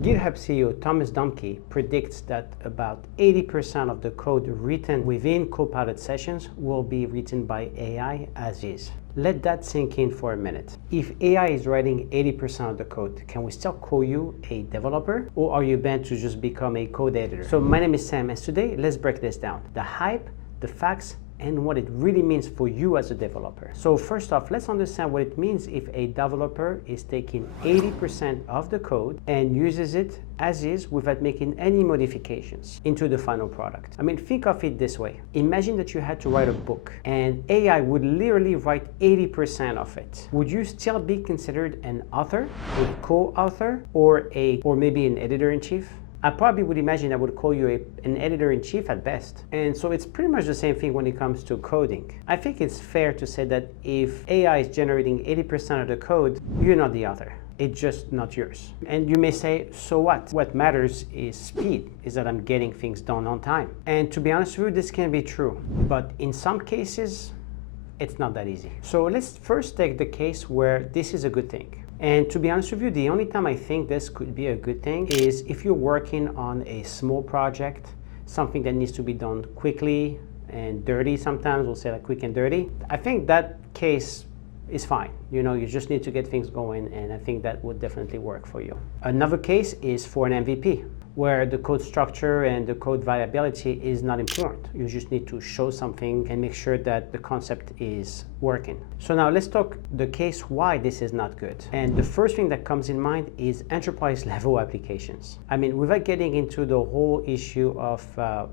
GitHub CEO Thomas Dohmke predicts that about 80% of the code written within Copilot sessions will be written by AI as is. Let that sink in for a minute. If AI is writing 80% of the code, can we still call you a developer, or are you bent to just become a code editor? So my name is Sam, and today let's break this down. The hype, the facts, and what it really means for you as a developer. So first off, let's understand what it means if a developer is taking 80% of the code and uses it as is without making any modifications into the final product. I mean, think of it this way. Imagine that you had to write a book and AI would literally write 80% of it. Would you still be considered an author, a co-author, or maybe an editor-in-chief? I probably would imagine I would call you an editor-in-chief at best. And so it's pretty much the same thing when it comes to coding. I think it's fair to say that if AI is generating 80% of the code, you're not the author. It's just not yours. And you may say, so what? What matters is speed, is that I'm getting things done on time. And to be honest with you, this can be true. But in some cases, it's not that easy. So let's first take the case where this is a good thing. And to be honest with you, the only time I think this could be a good thing is if you're working on a small project, something that needs to be done quickly and dirty sometimes, we'll say like quick and dirty. I think that case is fine. You know, you just need to get things going, and I think that would definitely work for you. Another case is for an MVP, where the code structure and the code viability is not important. You just need to show something and make sure that the concept is working. So now let's talk the case why this is not good. And the first thing that comes in mind is enterprise level applications. I mean, without getting into the whole issue of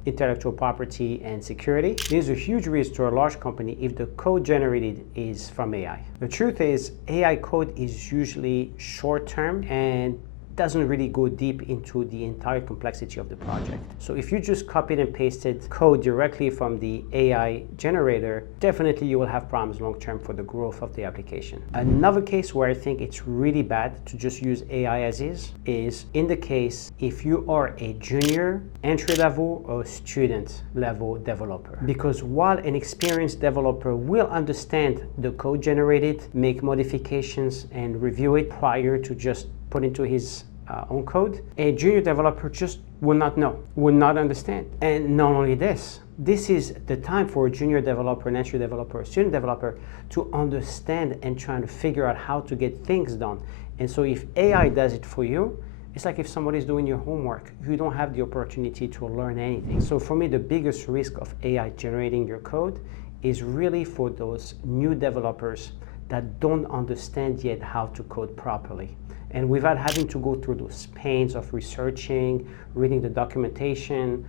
intellectual property and security, there's a huge risk to a large company if the code generated is from AI. The truth is, AI code is usually short-term and doesn't really go deep into the entire complexity of the project. So if you just copied and pasted code directly from the AI generator, definitely you will have problems long-term for the growth of the application. Another case where I think it's really bad to just use AI as is in the case if you are a junior, entry-level, or student-level developer. Because while an experienced developer will understand the code generated, make modifications, and review it prior to just put into his own code, a junior developer just will not know, will not understand. And not only this, this is the time for a junior developer, an entry developer, a student developer to understand and trying to figure out how to get things done. And so if AI does it for you, it's like if somebody's doing your homework, you don't have the opportunity to learn anything. So for me, the biggest risk of AI generating your code is really for those new developers that don't understand yet how to code properly. And without having to go through those pains of researching, reading the documentation,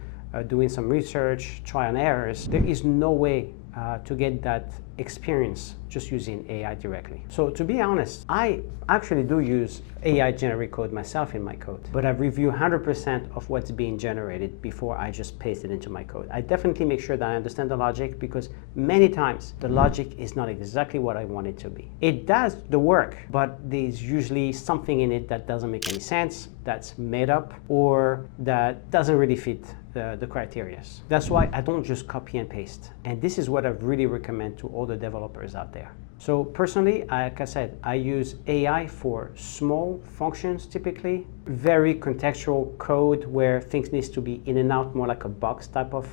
doing some research, trial and errors, there is no way to get that experience just using AI directly. So to be honest, I actually do use AI generate code myself in my code, but I review 100% of what's being generated before I just paste it into my code. I definitely make sure that I understand the logic, because many times the logic is not exactly what I want it to be. It does the work, but there's usually something in it that doesn't make any sense, that's made up, or that doesn't really fit the criteria. That's why I don't just copy and paste. And this is what I really recommend to all the developers out there. So personally, like I said, I use AI for small functions typically, very contextual code where things needs to be in and out, more like a box type of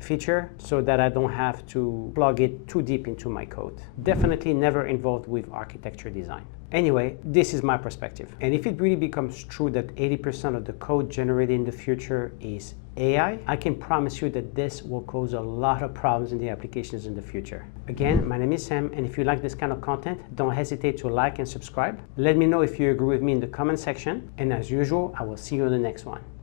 feature, so that I don't have to plug it too deep into my code. Definitely never involved with architecture design. Anyway, this is my perspective. And if it really becomes true that 80% of the code generated in the future is AI, I can promise you that this will cause a lot of problems in the applications in the future. Again, my name is Sam, and if you like this kind of content, don't hesitate to like and subscribe. Let me know if you agree with me in the comment section, and as usual, I will see you in the next one.